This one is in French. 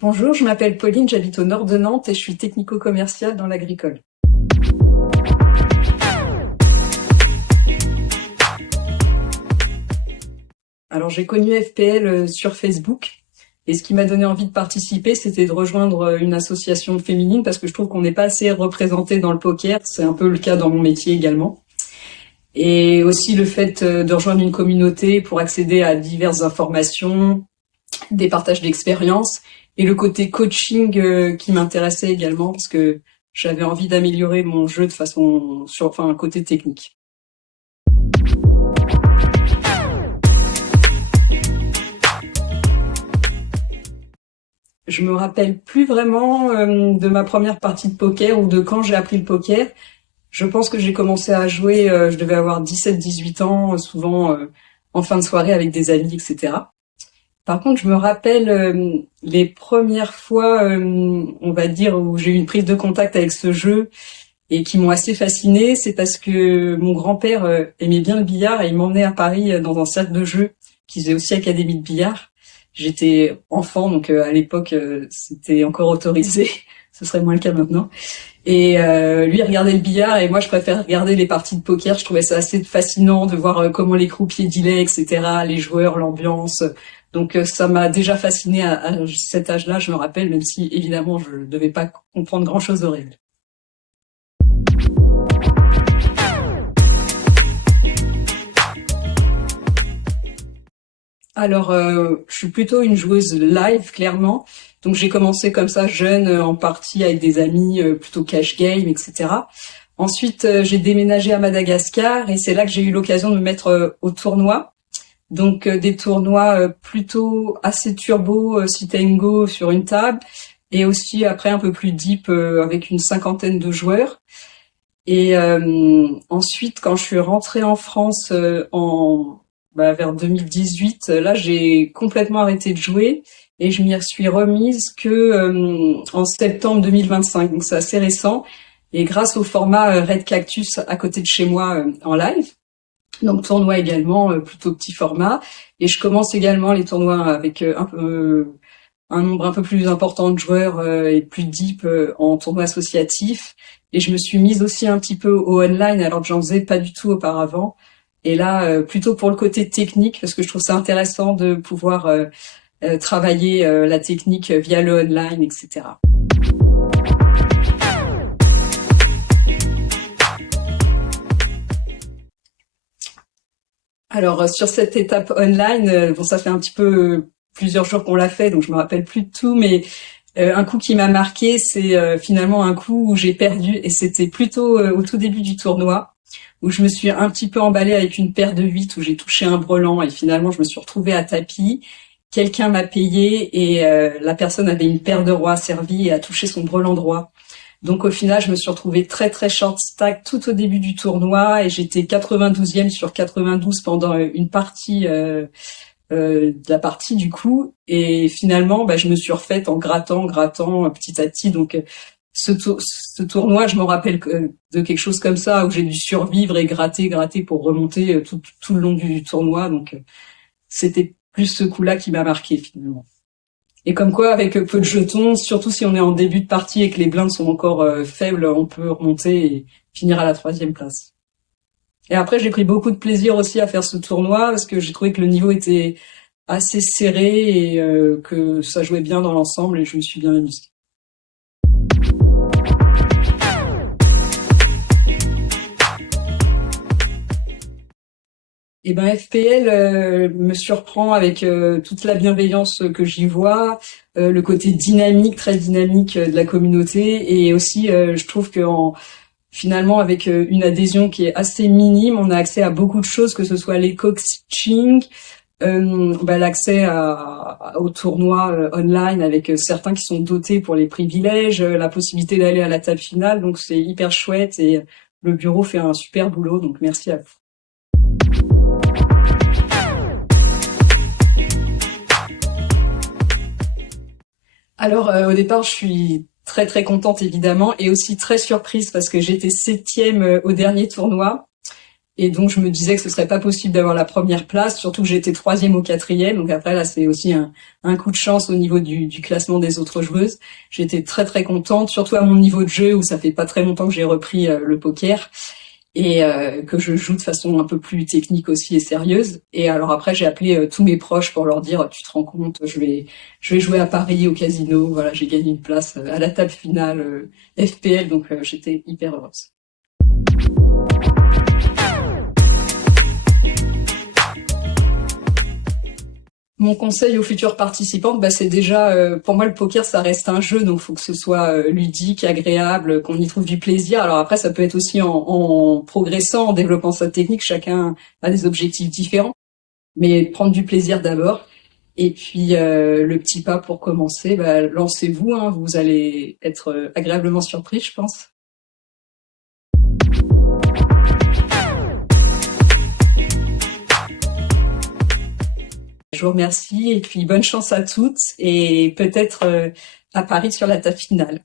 Bonjour, je m'appelle Pauline, j'habite au nord de Nantes et je suis technico-commerciale dans l'agricole. Alors j'ai connu FPL sur Facebook et ce qui m'a donné envie de participer, c'était de rejoindre une association féminine parce que je trouve qu'on n'est pas assez représenté dans le poker, c'est un peu le cas dans mon métier également. Et aussi le fait de rejoindre une communauté pour accéder à diverses informations, des partages d'expériences et le côté coaching qui m'intéressait également parce que j'avais envie d'améliorer mon jeu de façon un côté technique. Je me rappelle plus vraiment de ma première partie de poker ou de quand j'ai appris le poker. Je pense que j'ai commencé à jouer, je devais avoir 17-18 ans, souvent en fin de soirée avec des amis, etc. Par contre, je me rappelle les premières fois, on va dire, où j'ai eu une prise de contact avec ce jeu et qui m'ont assez fascinée, c'est parce que mon grand-père aimait bien le billard et il m'emmenait à Paris dans un cercle de jeu qui faisait aussi académie de billard. J'étais enfant, donc à l'époque, c'était encore autorisé. Ce serait moins le cas maintenant. Et lui, il regardait le billard et moi, je préfère regarder les parties de poker. Je trouvais ça assez fascinant de voir comment les croupiers dealaient, etc., les joueurs, l'ambiance. Donc ça m'a déjà fasciné à cet âge-là, je me rappelle, même si évidemment je ne devais pas comprendre grand-chose aux règles. Alors, je suis plutôt une joueuse live, clairement. Donc j'ai commencé comme ça, jeune, en partie avec des amis, plutôt cash game, etc. Ensuite, j'ai déménagé à Madagascar et c'est là que j'ai eu l'occasion de me mettre au tournoi. Donc des tournois plutôt assez turbo, sit and go sur une table, et aussi après un peu plus deep avec une cinquantaine de joueurs. Et ensuite, quand je suis rentrée en France vers 2018, là j'ai complètement arrêté de jouer et je m'y suis remise que en septembre 2025, donc c'est assez récent. Et grâce au format Red Cactus à côté de chez moi en live. Donc tournoi également, plutôt petit format. Et je commence également les tournois avec un nombre un peu plus important de joueurs et plus deep en tournoi associatif. Et je me suis mise aussi un petit peu au online alors que j'en faisais pas du tout auparavant. Et là, plutôt pour le côté technique, parce que je trouve ça intéressant de pouvoir travailler la technique via le online, etc. Alors sur cette étape online, bon ça fait un petit peu plusieurs jours qu'on l'a fait, donc je me rappelle plus de tout, mais un coup qui m'a marqué, c'est finalement un coup où j'ai perdu, et c'était plutôt au tout début du tournoi, où je me suis un petit peu emballée avec une paire de 8, où j'ai touché un brelan, et finalement je me suis retrouvée à tapis. Quelqu'un m'a payé, et la personne avait une paire de rois servie et a touché son brelan droit. Donc au final, je me suis retrouvée très très short stack tout au début du tournoi et j'étais 92e sur 92 pendant une partie de la partie du coup. Et finalement, je me suis refaite en grattant petit à petit. Donc ce tournoi, je me rappelle de quelque chose comme ça où j'ai dû survivre et gratter pour remonter tout le long du tournoi. Donc c'était plus ce coup-là qui m'a marqué finalement. Et comme quoi, avec peu de jetons, surtout si on est en début de partie et que les blindes sont encore faibles, on peut remonter et finir à la 3e place. Et après, j'ai pris beaucoup de plaisir aussi à faire ce tournoi parce que j'ai trouvé que le niveau était assez serré et que ça jouait bien dans l'ensemble et je me suis bien amusée. Et FPL me surprend avec toute la bienveillance que j'y vois, le côté dynamique, très dynamique de la communauté, et aussi je trouve que finalement avec une adhésion qui est assez minime, on a accès à beaucoup de choses, que ce soit les coachings, l'accès au tournoi online avec certains qui sont dotés pour les privilèges, la possibilité d'aller à la table finale, donc c'est hyper chouette et le bureau fait un super boulot, donc merci à vous. Alors au départ, je suis très très contente évidemment et aussi très surprise parce que j'étais 7e au dernier tournoi. Et donc, je me disais que ce serait pas possible d'avoir la première place, surtout que j'étais 3e ou 4e. Donc après, là, c'est aussi un coup de chance au niveau du classement des autres joueuses. J'étais très, très contente, surtout à mon niveau de jeu où ça fait pas très longtemps que j'ai repris le poker et que je joue de façon un peu plus technique aussi et sérieuse. Et alors après, j'ai appelé tous mes proches pour leur dire, tu te rends compte, je vais jouer à Paris au casino. Voilà, j'ai gagné une place à la table finale FPL. Donc j'étais hyper heureuse. Mon conseil aux futurs participantes, c'est déjà, pour moi, le poker, ça reste un jeu, donc faut que ce soit ludique, agréable, qu'on y trouve du plaisir. Alors après, ça peut être aussi en progressant, en développant sa technique. Chacun a des objectifs différents, mais prendre du plaisir d'abord. Et puis le petit pas pour commencer, lancez-vous, hein, vous allez être agréablement surpris, je pense. Je vous remercie et puis bonne chance à toutes et peut-être à Paris sur la table finale.